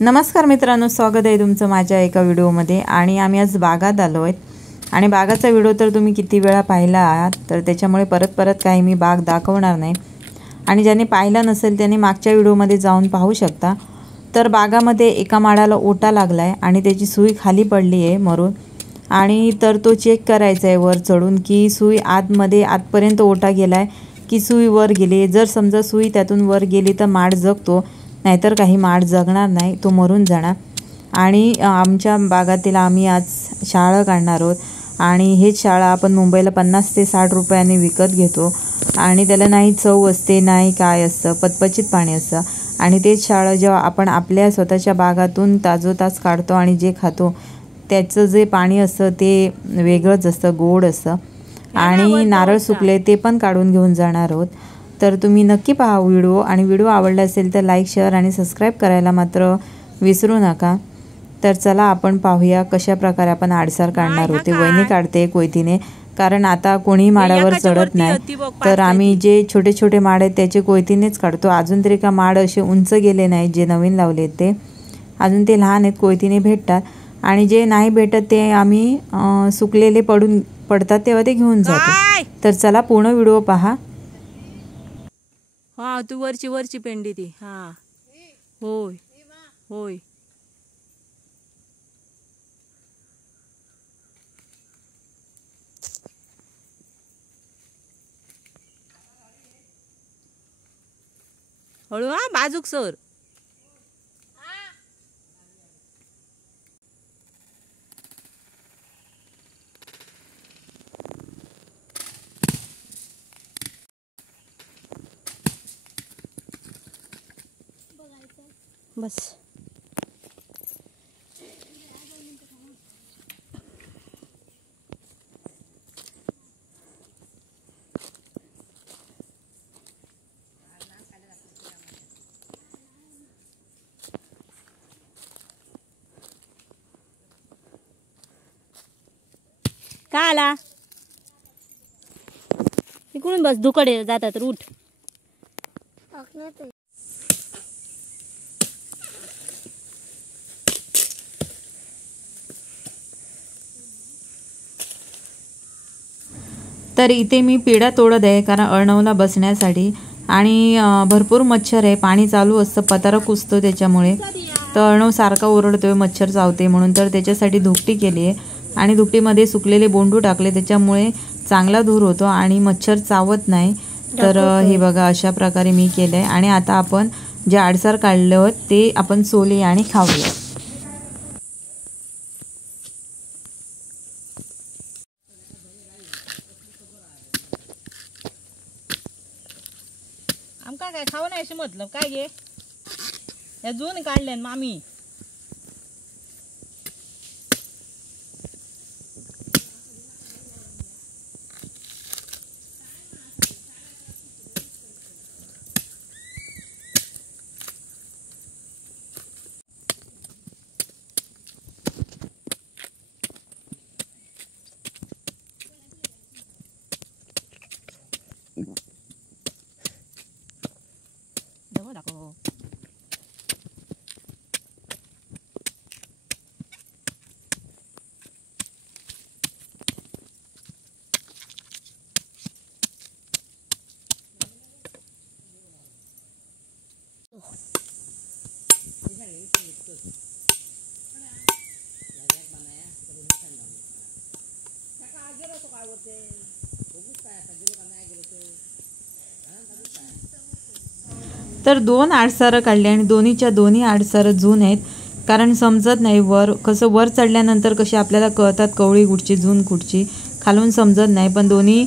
नमस्कार मित्रांनो, स्वागत आहे तुमचं माझ्या एका व्हिडिओमध्ये। आणि आम्ही आज बागात आलो आहोत आणि बागाचा व्हिडिओ तर तुम्ही किती वेळा पाहिला आहात, तर त्याच्यामुळे परत काही मी बाग दाखवणार नाही। आणि ज्यांनी पाहिला नसेल त्यांनी मागच्या व्हिडिओमध्ये जाऊन पाहू शकता। तर बागामध्ये एका माडाला ओटा लागलाय आणि त्याची सुई खाली पडली आहे मरून, आणि तर तो चेक करायचा आहे वर चढून की सुई आतपर्यंत ओटा गेलाय की सुई वर गेली। जर समजा सुई त्यातून वर गेली तर माड जगतो, नाहीतर काही माड जगणार नाही, तो मरून जाणार। आणि आमच्या बागातील आम्ही आज शाळा काढणार आहोत आणि हेच शाळा आपण मुंबईला 50 ते 60 रुपयांनी विकत घेतो आणि त्याला नाही चव असते नाही काय असतं, पचपचित पाणी असतं। आणि तेच शाळा जेव्हा आपण आपल्या स्वतःच्या बागातून ताजोताज काढतो आणि जे खातो त्याचं जे पाणी असतं ते वेगळंच असतं, गोड असतं। आणि नारळ सुकले ते पण काढून घेऊन जाणार आहोत। तर तुम्ही नक्की पहा व्हिडिओ, आणि व्हिडिओ आवडला असेल तर लाईक, शेअर आणि सबस्क्राईब करायला मात्र विसरू नका। तर चला आपण पाहूया कशा प्रकारे आपण आडसार काढणार होते। वहिनी काढते कोयतीने, कारण आता कोणी माडावर चढत नाही, तर आम्ही जे छोटे छोटे माड आहेत त्याचे कोयतीनेच काढतो। अजून तरी का माड असे उंच गेले नाहीत, जे नवीन लावले ते अजून ते लहान आहेत, कोयतीने भेटतात। आणि जे नाही भेटत ते आम्ही सुकलेले पडतात तेव्हा ते घेऊन जातो। तर चला पूर्ण व्हिडिओ पहा। हा तू वरची पेंडी ती, हा होय होय। हळू हा, बाजूक सर। बस का आला इकडून, बस धुकडे जातात रूट। तर इथे मी पेढा तोडत आहे, कारण अर्णवला बसण्यासाठी। आणि भरपूर मच्छर आहे, पाणी चालू असतं, पतारा कुसतो त्याच्यामुळे। तर अर्णव सारखा ओरडतोय मच्छर चावते म्हणून, तर त्याच्यासाठी धुपटी केली आहे आणि धुपटीमध्ये सुकलेले बोंडू टाकले, त्याच्यामुळे चांगला धूर होतो आणि मच्छर चावत नाही। तर हे बघा अशा प्रकारे मी केलंय। आणि आता आपण जे आडसार काढले होते ते आपण सोले आणि खाऊया। आमका काय खाऊ नाही अशी मतलब काय गे, या जून काढले मामी। तर 2 आडसारं काढले आणि दोन्हीच्या दोन्ही आडसारं जून आहेत, कारण समजत नाही वर कसं, वर चढल्यानंतर कशी आपल्याला कळतात कवळी कुठची जून कुठची, खालून समजत नाही, पण दोन्ही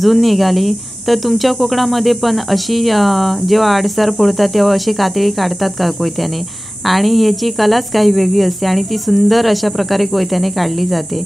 जून निघाली। तर तुमच्या कोकणामध्ये पण अशी जेव्हा आडसार फोडतात तेव्हा अशी कातळी काढतात का कोयत्याने, आणि ह्याची कलाच काही वेगळी असते आणि ती सुंदर अशा प्रकारे कोयत्याने काढली जाते।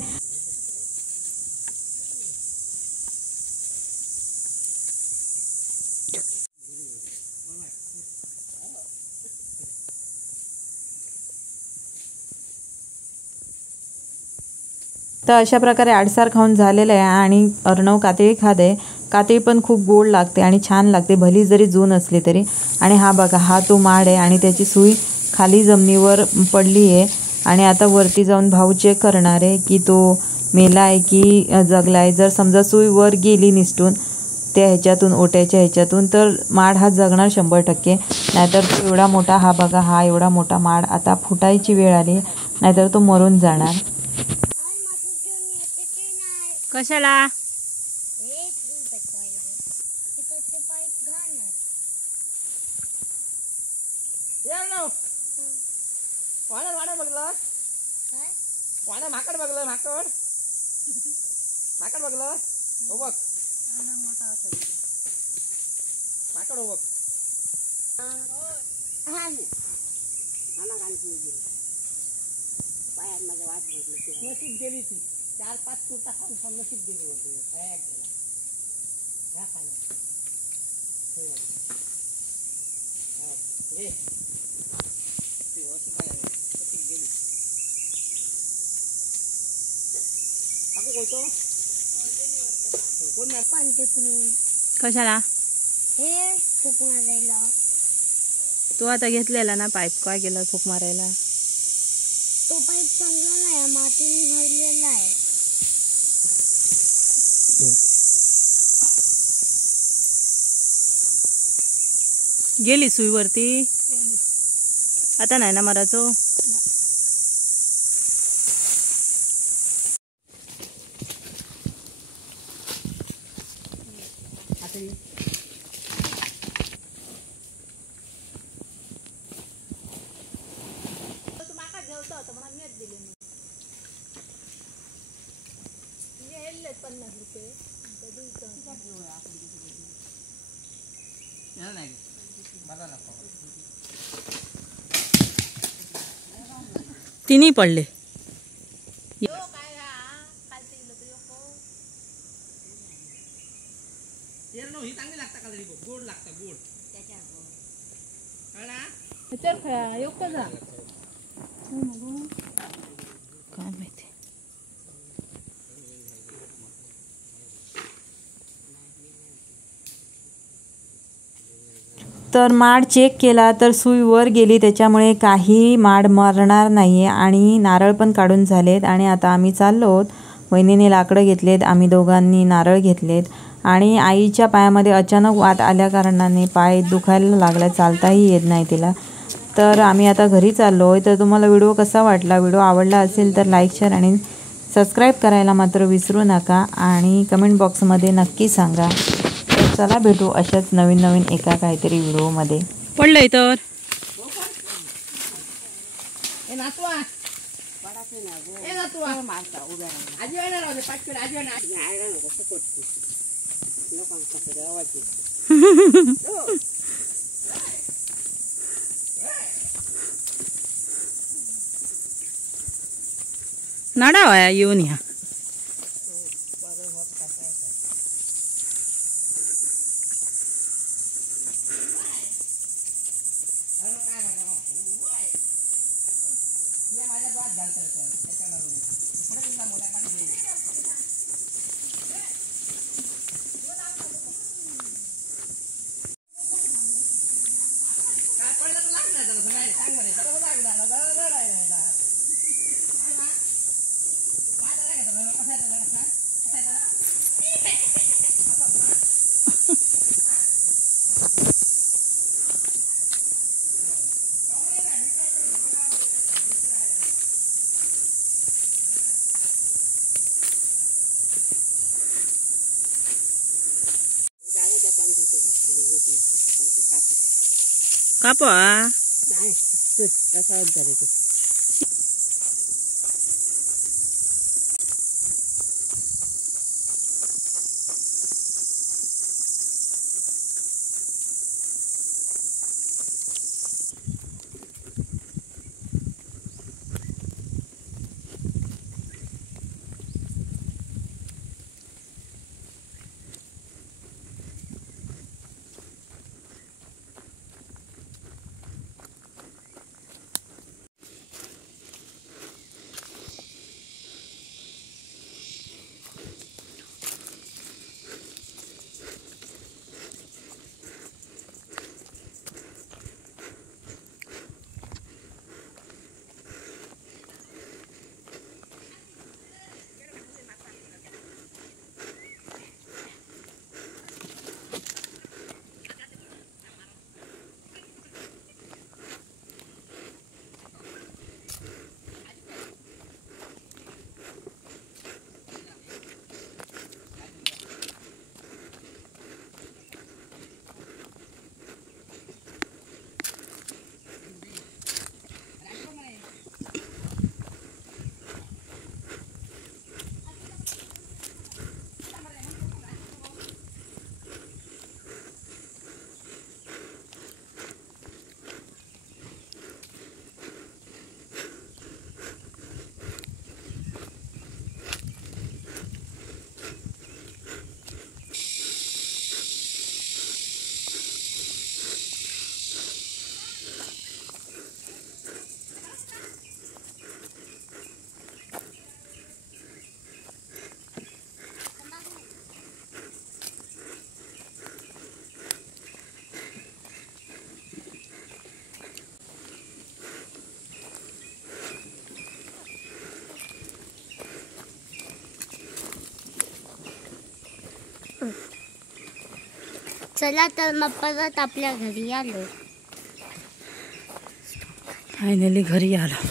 तर अशा प्रकारे आडसार खाऊन झालेलं आहे आणि अर्णव कातळी खात आहे। कातळी पण खूप गोड लागते आणि छान लागते, भली जरी जून असली तरी। आणि हा बघा, हा तो माड आहे आणि त्याची सुई खाली जमिनीवर पडली आहे आणि आता वरती जाऊन भाऊ चेक करणार आहे की तो मेला आहे की जगला आहे. जर समजा सुई वर गेली निसटून त्या ह्याच्यातून ओट्याच्या ह्याच्यातून तर माड हा जगणार 100%. नाहीतर तो एवढा मोठा हा बघा हा एवढा मोठा माड आता फुटायची वेळ आली नाहीतर तो मरून जाणार. कशाला वाडा बघलं वाडा माकड बघलं माकड बघलं हो बघ माकड हो बघ नशीब गेली ती 4-5 तुटा खाऊन नशीब गेली होती कशाला फूक मारायला तू आता घेतलेला ना पाईप काय केलं फूक मारायला. तो पाईप चांगला नाही मातीने भरलेला आहे. गेली सुईवरती आता नाही ना मारायचो. तिन्ही पडले. काय माहिती तर माड चेक केला तर सुई वर गेली त्याच्यामुळे काही माड मरणार नाही आणि नारळ पण काढून झालेत. आणि आता आम्ही चाललो आहोत. वहिनीने लाकडं घेतलेत आम्ही दोघांनी नारळ घेतलेत आणि आईच्या पायामध्ये अचानक वात आल्या कारणाने पाय दुखायला लागला चालताही येत नाही तिला. तर आम्ही आता घरी चाललो आहे. तर तुम्हाला व्हिडिओ कसा वाटला व्हिडिओ आवडला असेल तर लाईक शेअर आणि सबस्क्राईब करायला मात्र विसरू नका आणि कमेंट बॉक्समध्ये नक्की सांगा. तर चला भेटू अशाच नवीन एका काहीतरी व्हिडिओमध्ये. पडलंय तर नाडा येऊन या. कापा चला तर मग परत आपल्या घरी आलो. फायनली घरी आलो.